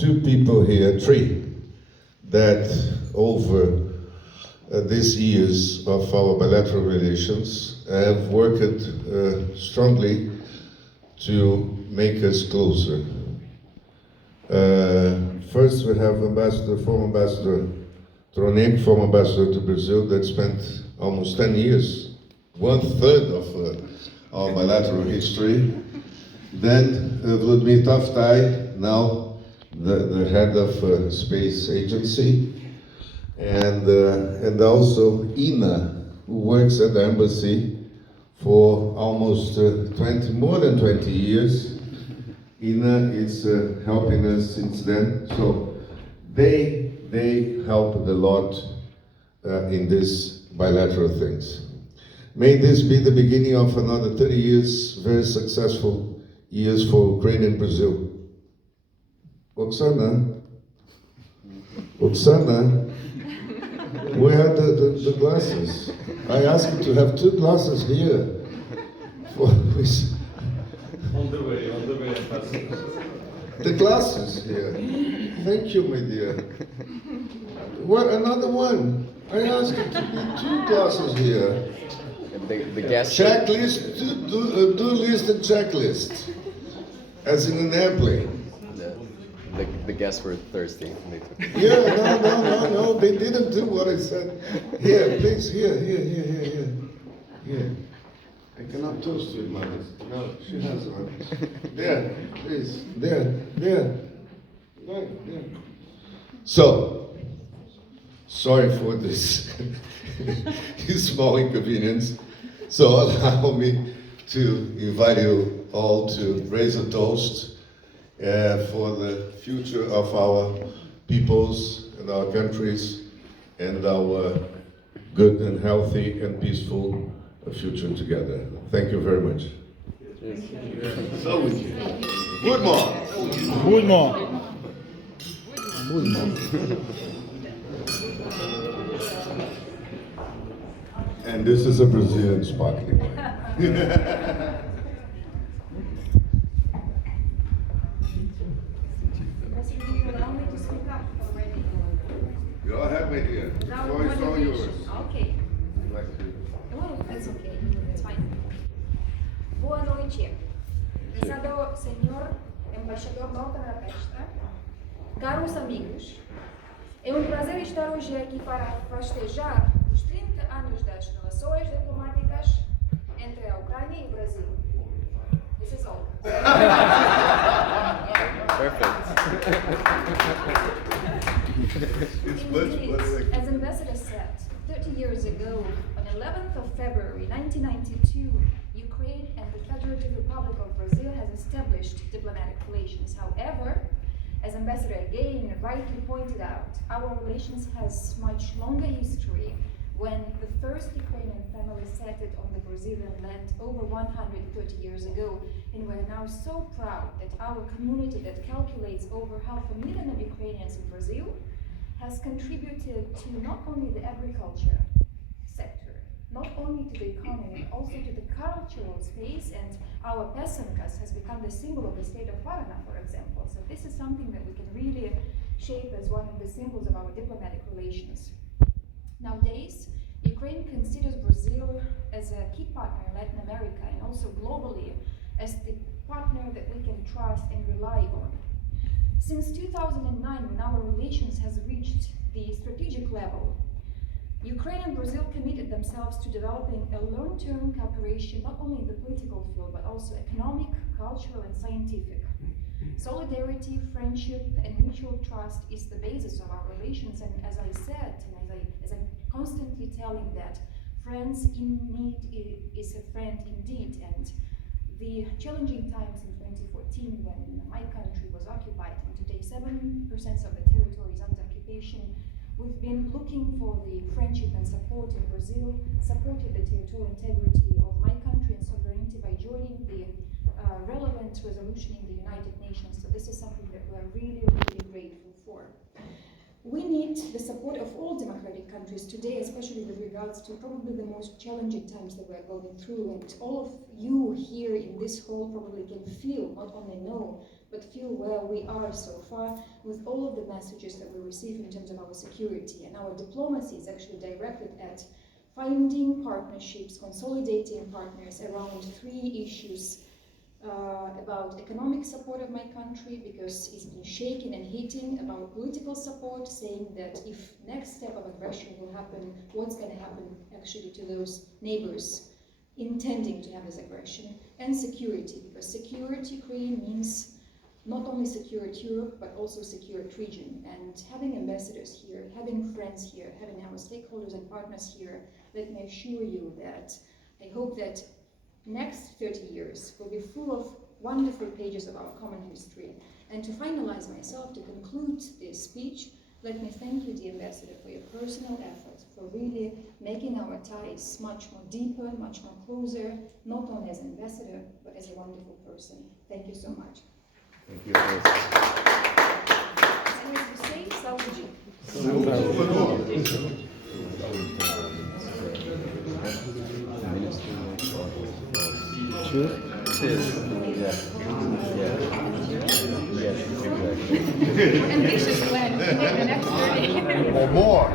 two people here, three, that over these years of our bilateral relations have worked strongly to make us closer. First, we have former Ambassador Tronek, former Ambassador to Brazil, that spent almost 10 years, 1/3 of our bilateral history. Then Vladimir Taftai, now the head of Space Agency, and also Ina, who works at the embassy for almost more than 20 years. Ina is helping us since then, so they helped a lot in these bilateral things. May this be the beginning of another 30 years, very successful years for Ukraine and Brazil. Oksana, where are the glasses? I asked you to have 2 glasses here. On the way. The glasses here. Thank you, my dear. What, another one? I asked you to be 2 glasses here. The guest Checklist, do list and checklist. As in an airplane. the guests were thirsty. Yeah, no, they didn't do what I said. Here, please, here. I cannot toast with mine. No, she has one. There, please, there. Right, there. So, sorry for this small inconvenience. So allow me to invite you all to raise a toast for the future of our peoples and our countries and our good and healthy and peaceful future together. Thank you very much. So with you. Good morning. And this is a Brazilian sparkling wine. Go ahead, my dear. The floor is all yours. Ok. Oh, that's okay. That's fine. Boa noite. Prezado senhor embaixador Nортон Rapesta, caros amigos, é um prazer estar hoje aqui para festejar os 30 anos das relações diplomáticas entre a Ucrânia e o Brasil. This is all. Perfect. Indeed, as Ambassador said, 30 years ago, on 11th of February 1992, Ukraine and the Federative Republic of Brazil has established diplomatic relations. However, as Ambassador again rightly pointed out, our relations has much longer history when the first Ukrainian family settled on the Brazilian land over 130 years ago, and we're now so proud that our community that calculates over 500,000 Ukrainians in Brazil has contributed to not only the agriculture sector, not only to the economy, but also to the cultural space, and our pesankas has become the symbol of the state of Varna, for example. So this is something that we can really shape as one of the symbols of our diplomatic relations. Nowadays, Ukraine considers Brazil as a key partner in Latin America and also globally as the partner that we can trust and rely on. Since 2009, when our relations has reached the strategic level, Ukraine and Brazil committed themselves to developing a long-term cooperation, not only in the political field, but also economic, cultural, and scientific. Solidarity, friendship, and mutual trust is the basis of our relations, and as I said, and as I'm constantly telling that, friends in need is a friend indeed, and the challenging times in 2014 when my country was occupied, and today 7% of the territory is under occupation, we've been looking for the friendship and support in Brazil, supported the territorial integrity of my country and sovereignty by joining the relevant resolution in the United Nations. So this is something that we're really, really grateful for. We need the support of all democratic countries today, especially with regards to probably the most challenging times that we're going through. And all of you here in this hall probably can feel, not only know, but feel where we are so far with all of the messages that we receive in terms of our security. And our diplomacy is actually directed at finding partnerships, consolidating partners around 3 issues. About economic support of my country, because it's been shaken and hitting, about political support, saying that if next step of aggression will happen, what's going to happen actually to those neighbors intending to have this aggression, and security, because secured Ukraine means not only secured Europe, but also secured region. And having ambassadors here, having friends here, having our stakeholders and partners here, let me assure you that I hope that next 30 years will be full of wonderful pages of our common history. And to finalize myself, to conclude this speech, let me thank you, dear Ambassador, for your personal efforts, for really making our ties much more deeper, much more closer, not only as ambassador, but as a wonderful person. Thank you so much. Thank you. And as you say, Saúde. Cheers. Cheers. Yeah. Yes, exactly. Ambitious plan to make the next 30. Or more.